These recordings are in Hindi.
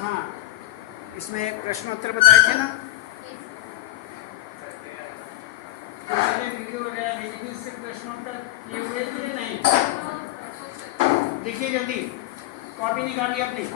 हाँ, इसमें प्रश्नोत्तर बताए थे ना, तो मैंने वीडियो वगैरह भेजी थी, उससे प्रश्नोत्तर किए हुए थे नहीं? देखिए जल्दी, कॉपी निकालिए अपनी।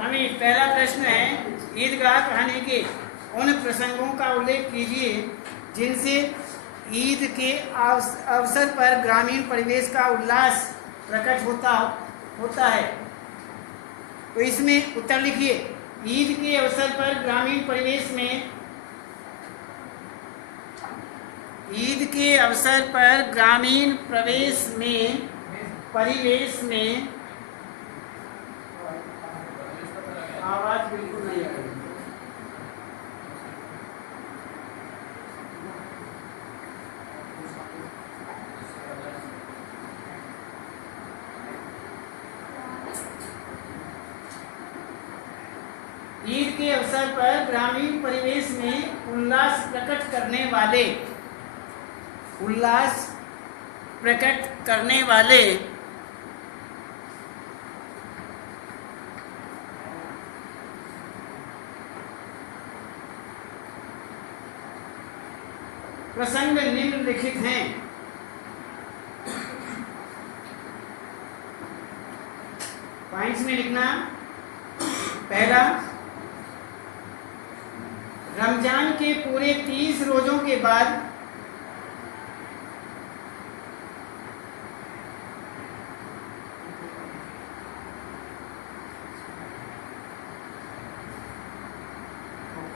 अभी पहला प्रश्न है, ईदगाह कहानी के उन प्रसंगों का उल्लेख कीजिए जिनसे ईद के अवसर पर ग्रामीण परिवेश का उल्लास प्रकट होता है। तो इसमें उत्तर लिखिए। ईद के अवसर पर ग्रामीण परिवेश में, ईद के अवसर पर ग्रामीण परिवेश में आवाज बिल्कुल नहीं आ रही। ईद के अवसर पर ग्रामीण परिवेश में उल्लास प्रकट करने वाले प्रसंग निम्नलिखित हैं। पॉइंट्स में लिखना। पहला, रमजान के पूरे 30 रोजों के बाद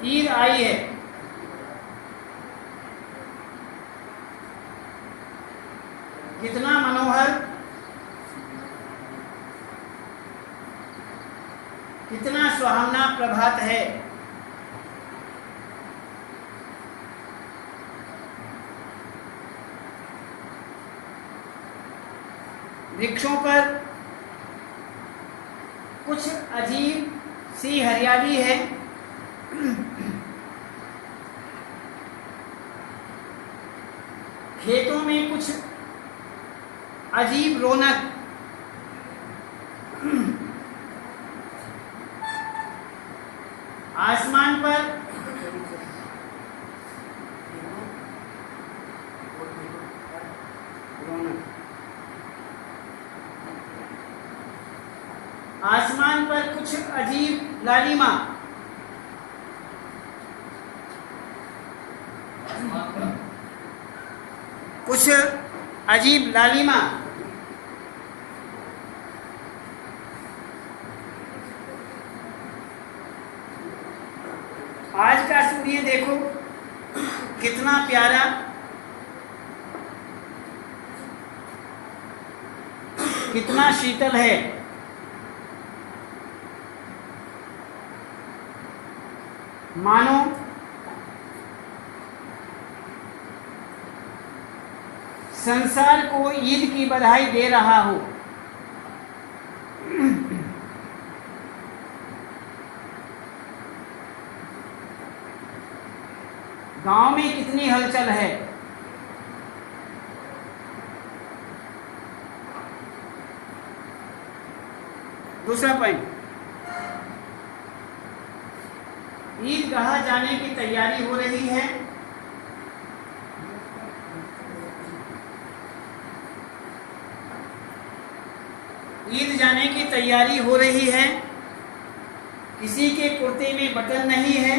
ईद आई है। कितना मनोहर, कितना सुहावना प्रभात है। वृक्षों पर कुछ अजीब सी हरियाली है। खेतों में कुछ अजीब रौनक। आसमान पर कुछ अजीब लालिमा। कुछ अजीब लालिमा। आज का सूर्य देखो कितना प्यारा, कितना शीतल है। मानो संसार को ईद की बधाई दे रहा हो। गांव में कितनी हलचल है। दूसरा पॉइंट, ईदगाह जाने की तैयारी हो रही है। ईद जाने की तैयारी हो रही है। किसी के कुर्ते में बटन नहीं है।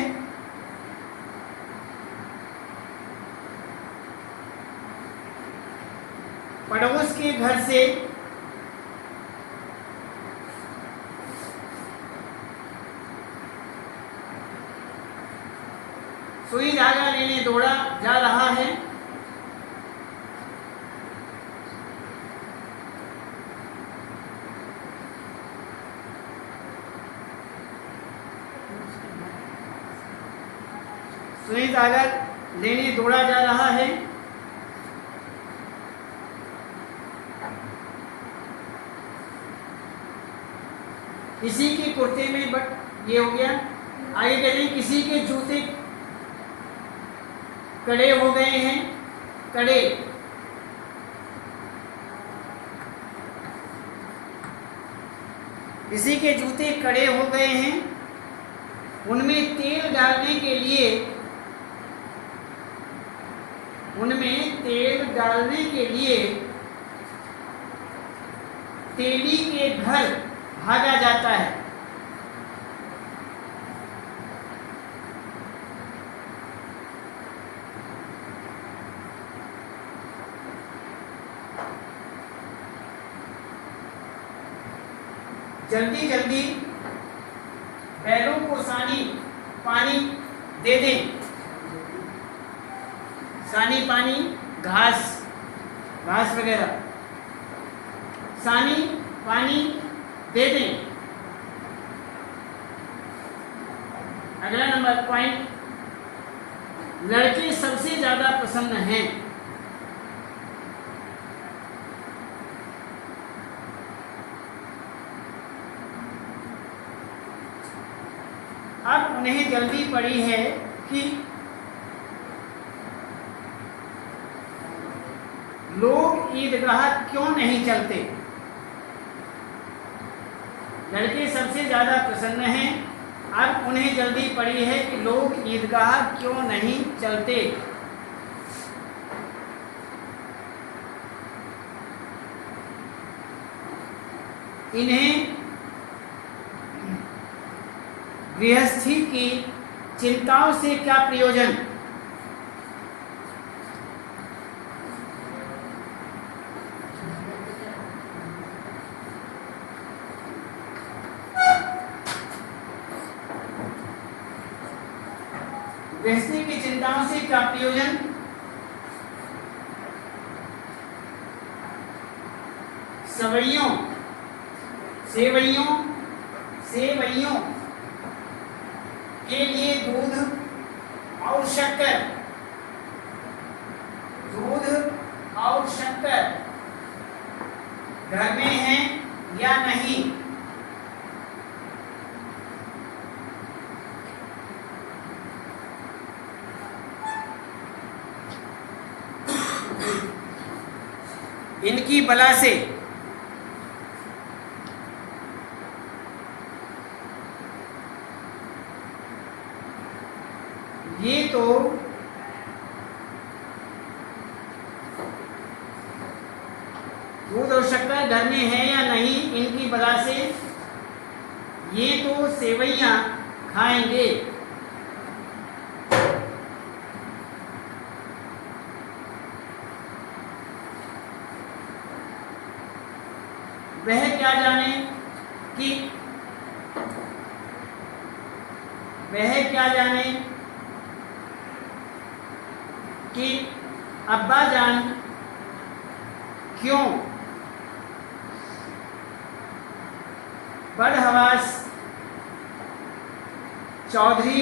पड़ोस के घर से सुई धागा लेने दौड़ा जा रहा है। सुई धागा लेने दौड़ा जा रहा है। किसी के कुर्ते में ये हो गया। आगे कहते हैं किसी के जूते कड़े हो गए हैं। कड़े, किसी के जूते कड़े हो गए हैं। उनमें तेल डालने के लिए, उनमें तेल डालने के लिए तेली के घर भागा जाता है। जल्दी जल्दी बैलों को पानी दे दें। सानी पानी, घास वगैरह, सानी पानी दे दें। अगला नंबर पॉइंट, लड़के सबसे ज्यादा प्रसन्न हैं। अब उन्हें जल्दी पड़ी है कि लोग ईदगाह क्यों नहीं चलते। लड़के सबसे ज्यादा प्रसन्न हैं। अब उन्हें जल्दी पड़ी है कि लोग ईदगाह क्यों नहीं चलते। इन्हें गृहस्थी की चिंताओं से क्या प्रयोजन। गृहस्थी की चिंताओं से क्या प्रयोजन। सेवइयों के लिए दूध और शक्कर घर में है या नहीं। इनकी बला से ये तो दूध और शक्कर घर में है या नहीं, इनकी वजह से ये तो सेवइयां खाएंगे। वह क्या जाने कि अब्बा जान क्यों बदहवास चौधरी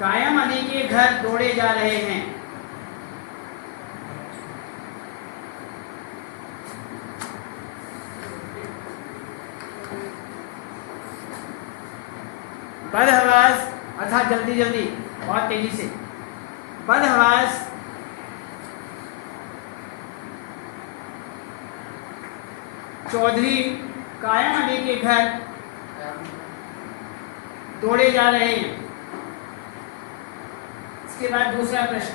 कायम अली के घर दौड़े जा रहे हैं। बदहवास अर्थात जल्दी जल्दी, बहुत तेजी से। बदहवास चौधरी कायम अली के घर दौड़े जा रहे हैं। इसके बाद दूसरा प्रश्न,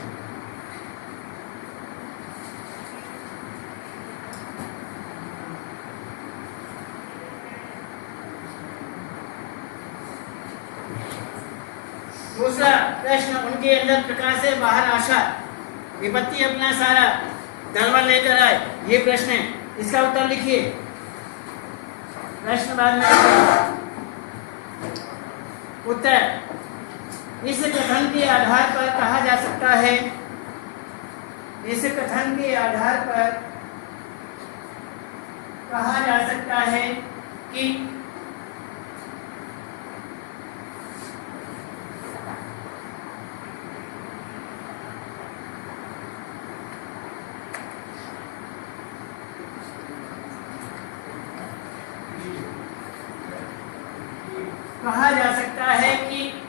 दूसरा प्रश्न, उनके अंदर प्रकाश है बाहर आशा, विपत्ति अपना सारा धनवा लेकर आए, ये प्रश्न है, इसका उत्तर लिखिए। प्रश्न बाद में उत्तर, इस कथन के आधार पर कहा जा सकता है, इस कथन के आधार पर कहा जा सकता है कि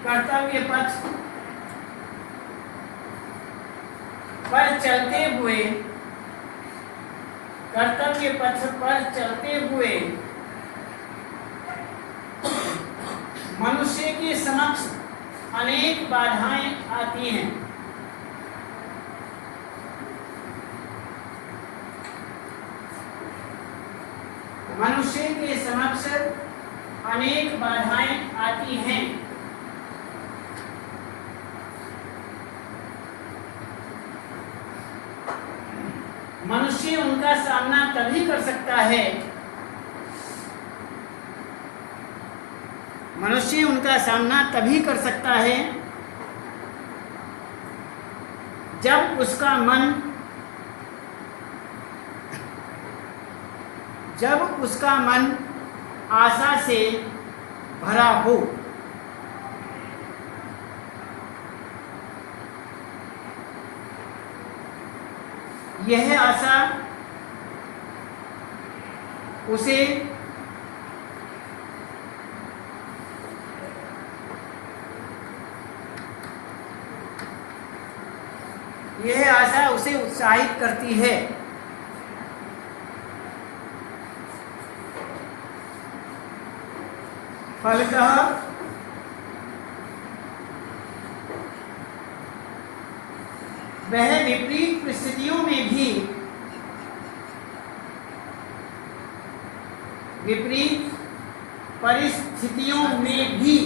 कर्तव्य पथ पर चलते हुए, कर्तव्य पथ पर चलते हुए मनुष्य के समक्ष अनेक बाधाएं आती हैं। मनुष्य के समक्ष अनेक बाधाएं आती हैं। मनुष्य उनका सामना तभी कर सकता है, मनुष्य उनका सामना तभी कर सकता है जब उसका मन आशा से भरा हो। यह आशा उसे उत्साहित करती है। फलतः वह विपरीत परिस्थितियों में भी, विपरीत परिस्थितियों में भी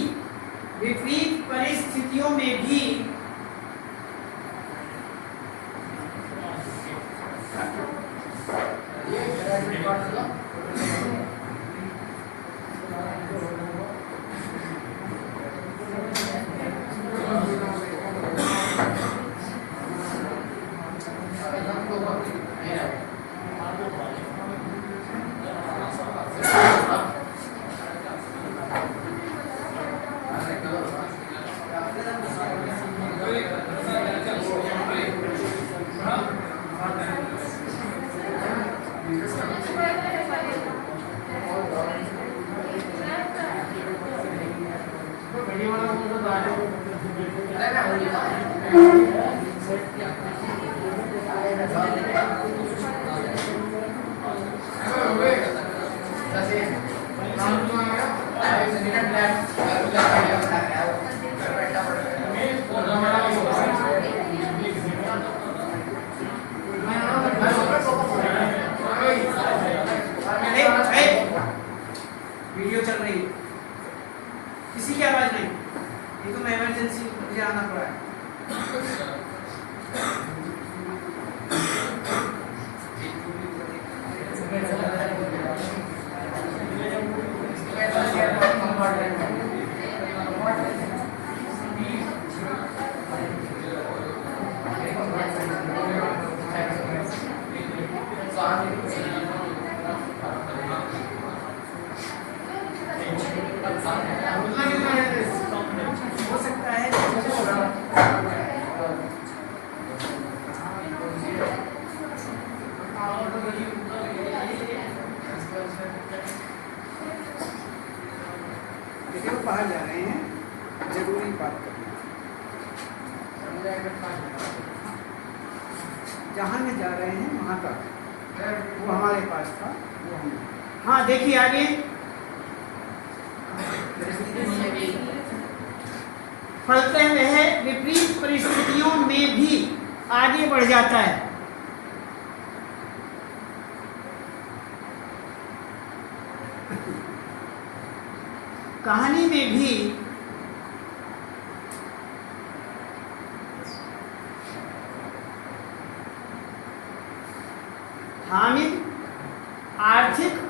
वीडियो चल रही है, किसी की आवाज नहीं, ये तो मैं इमरजेंसी मुझे आना पड़ा है। हो सकता है देखिए, वो बाहर जा रहे हैं, जरूरी बात करना, जहाँ में जा रहे हैं वहाँ का, वो हमारे पास था, वो हम। हाँ देखिए आगे, फलतः वह विपरीत परिस्थितियों में भी आगे बढ़ जाता है। कहानी में भी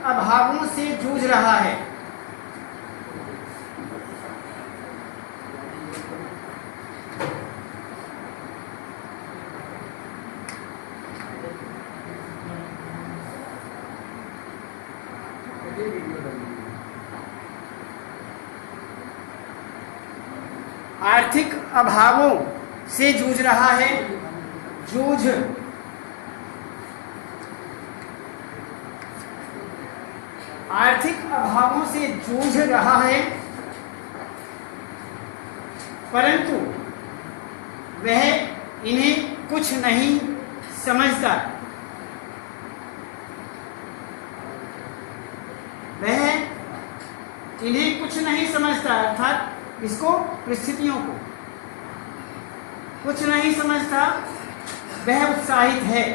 अभावों से जूझ रहा है। आर्थिक अभावों से जूझ रहा है। जूझ आर्थिक अभावों से जूझ रहा है, परंतु वह इन्हें कुछ नहीं समझता। वह इन्हें कुछ नहीं समझता, अर्थात इसको, परिस्थितियों को कुछ नहीं समझता। वह उत्साहित है।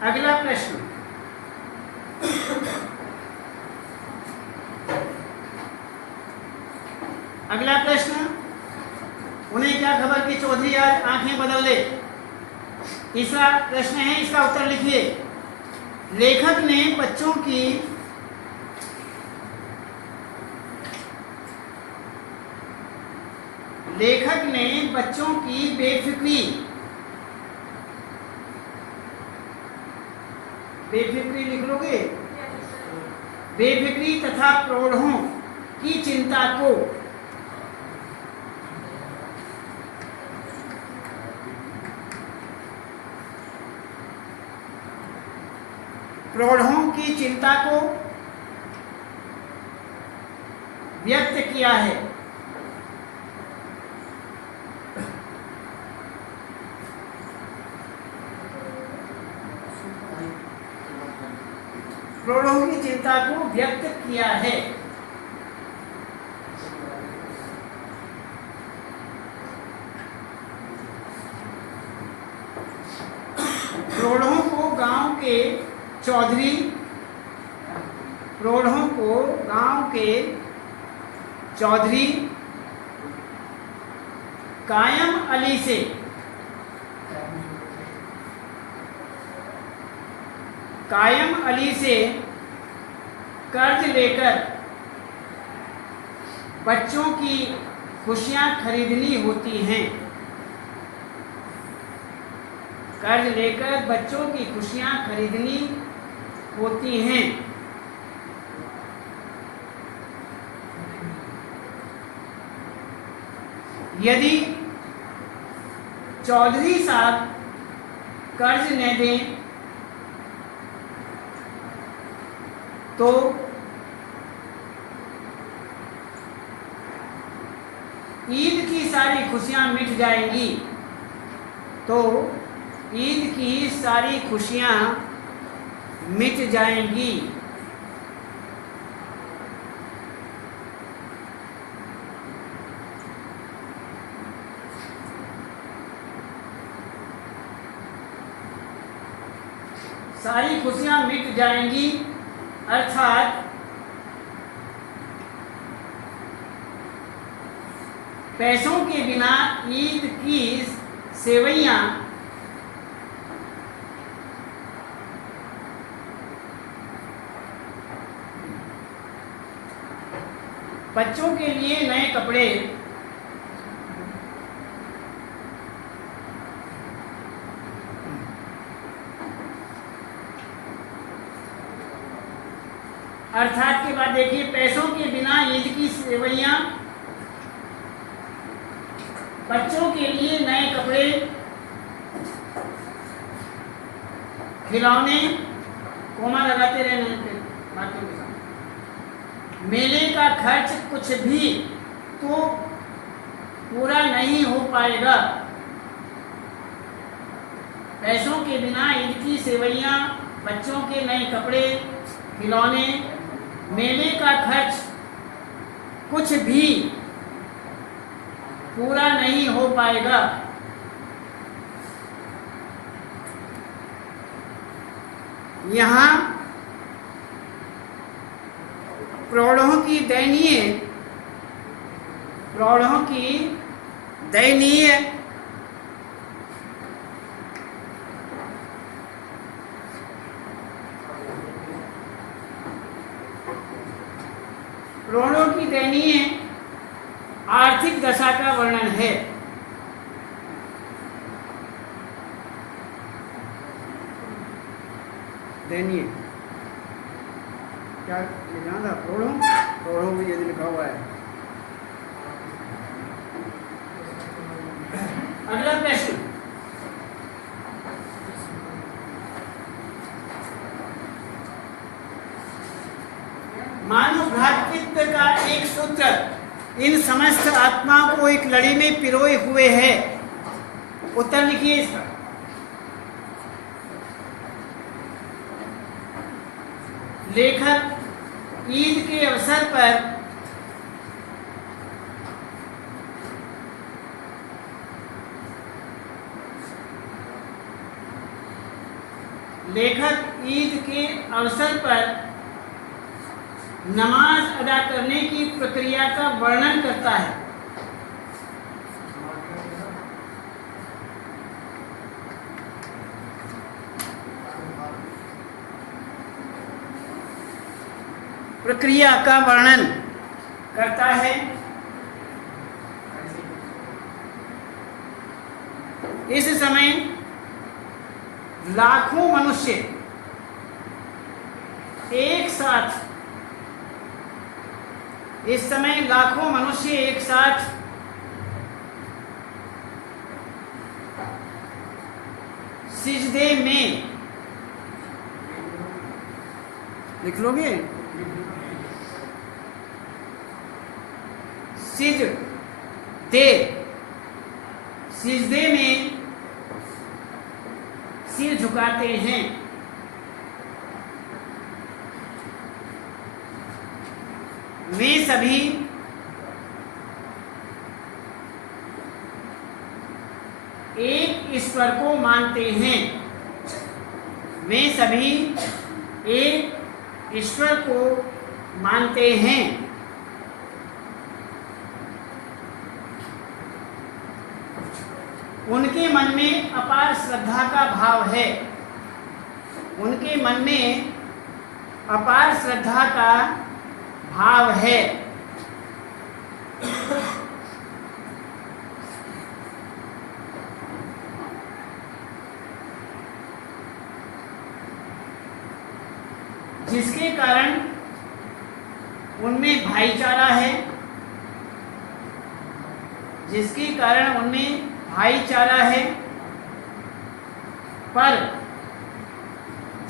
अगला प्रश्न, उन्हें क्या खबर कि चौधरी आज आंखें बदल ले। तीसरा प्रश्न है, इसका उत्तर लिखिए। लेखक ने बच्चों की बेफिक्री लिख लोगे, बेफिक्री तथा प्रौढ़ों की चिंता को व्यक्त किया है। प्रौढ़ों की चिंता को व्यक्त किया है। प्रौढ़ों को गांव के चौधरी कायम अली से कर्ज लेकर बच्चों की खुशियां खरीदनी होती हैं। कर्ज लेकर बच्चों की खुशियां खरीदनी होती हैं। यदि चौधरी साहब कर्ज न दें तो ईद की सारी खुशियां मिट जाएंगी। सारी खुशियां मिट जाएंगी अर्थात पैसों के बिना ईद की सेवैयां बच्चों के लिए नए कपड़े अर्थात के बाद देखिए, पैसों के बिना ईद की सेवैयां बच्चों के लिए नए कपड़े, खिलौने, कोमा लगाते रहने बातों के साथ, मेले का खर्च कुछ भी तो पूरा नहीं हो पाएगा। पैसों के बिना ईद की सेवैयां, बच्चों के नए कपड़े, खिलौने, मेले का खर्च कुछ भी पूरा नहीं हो पाएगा। यहाँ प्रौढ़ों की दयनीय रोड़ों की दयनीय आर्थिक दशा का वर्णन है। दयनीय क्या लिखना था? रोड़ों, रोड़ों में यदि लिखा हुआ है। अगला प्रश्न, मानव भ्रातृत्व का एक सूत्र इन समस्त आत्मा को एक लड़ी में पिरोए हुए है। उत्तर लिखिए इसका। लेखक ईद के अवसर पर नमाज अदा करने की प्रक्रिया का वर्णन करता है। प्रक्रिया का वर्णन करता है। इस समय लाखों मनुष्य एक साथ सिजदे में, लिख लोगे, सिजदे में सिर झुकाते हैं। वे सभी एक ईश्वर को मानते हैं। वे सभी एक ईश्वर को मानते हैं। उनके मन में अपार श्रद्धा का भाव है। उनके मन में अपार श्रद्धा का भाव है। जिसके कारण उनमें भाईचारा है। पर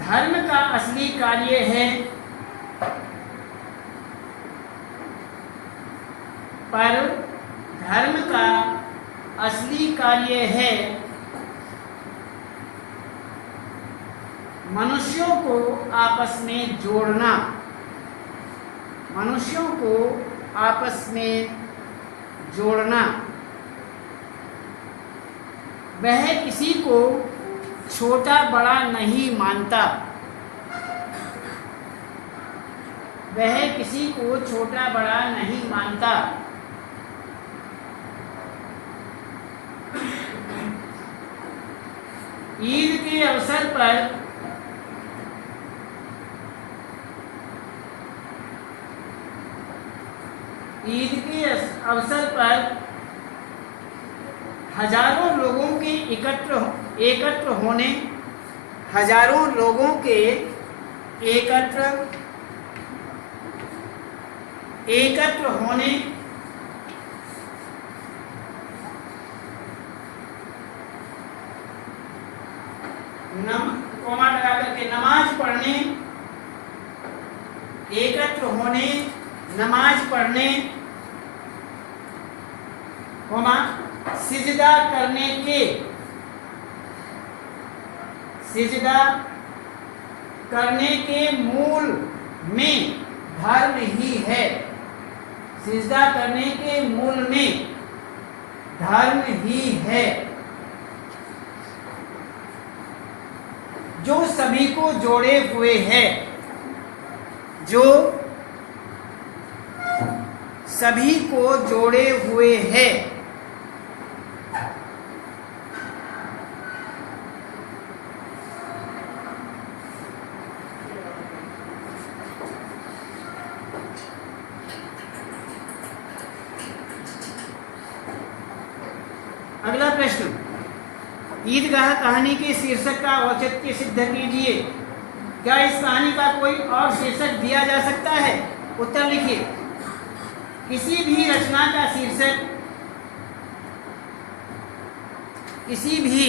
धर्म का असली कार्य है मनुष्यों को आपस में जोड़ना। वह किसी को छोटा बड़ा नहीं मानता। ईद के अवसर पर हजारों लोगों के एकत्र होने कोमा लगा करके नमाज पढ़ने कोमा सिजदा करने के मूल में धर्म ही है। सिजदा करने के मूल में धर्म ही है, जो सभी को जोड़े हुए है। प्रश्न, ईदगाह कहानी के शीर्षक का औचित्य सिद्ध कीजिए। क्या इस कहानी का कोई और शीर्षक दिया जा सकता है? उत्तर लिखिए। किसी भी रचना का शीर्षक, किसी भी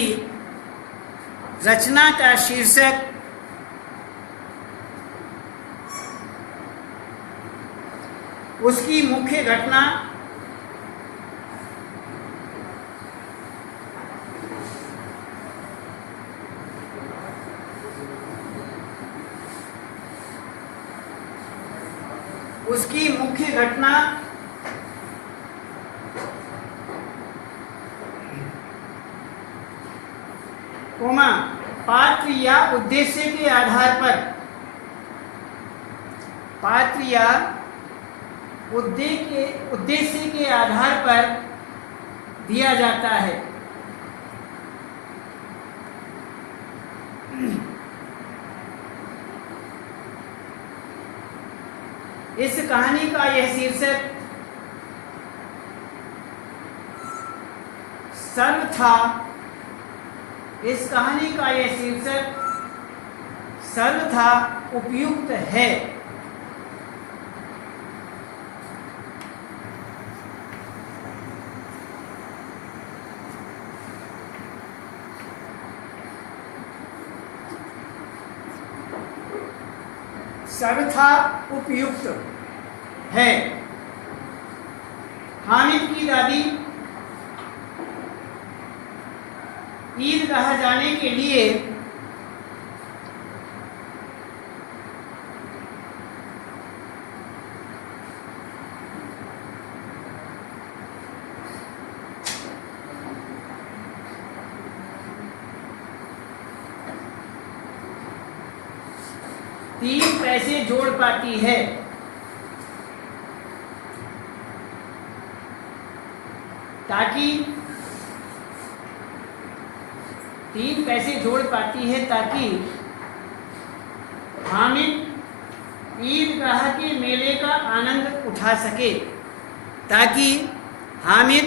रचना का शीर्षक उसकी मुख्य घटना, उसकी मुख्य घटना कोमा पात्र या उद्देश्य के आधार पर, पात्र या उद्देश्य के आधार पर दिया जाता है। इस कहानी का यह शीर्षक सर्व था, इस कहानी का यह शीर्षक सर्वथा उपयुक्त है। सर्वथा उपयुक्त है। हामिद की दादी ईदगाह जाने के लिए तीन पैसे जोड़ पाती है, ताकि 3 पैसे जोड़ पाती है ताकि हामिद ईदगाह के मेले का आनंद उठा सके, ताकि हामिद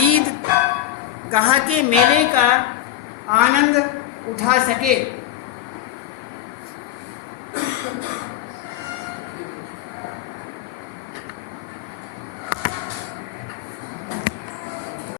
ईदगाह के मेले का आनंद उठा सके।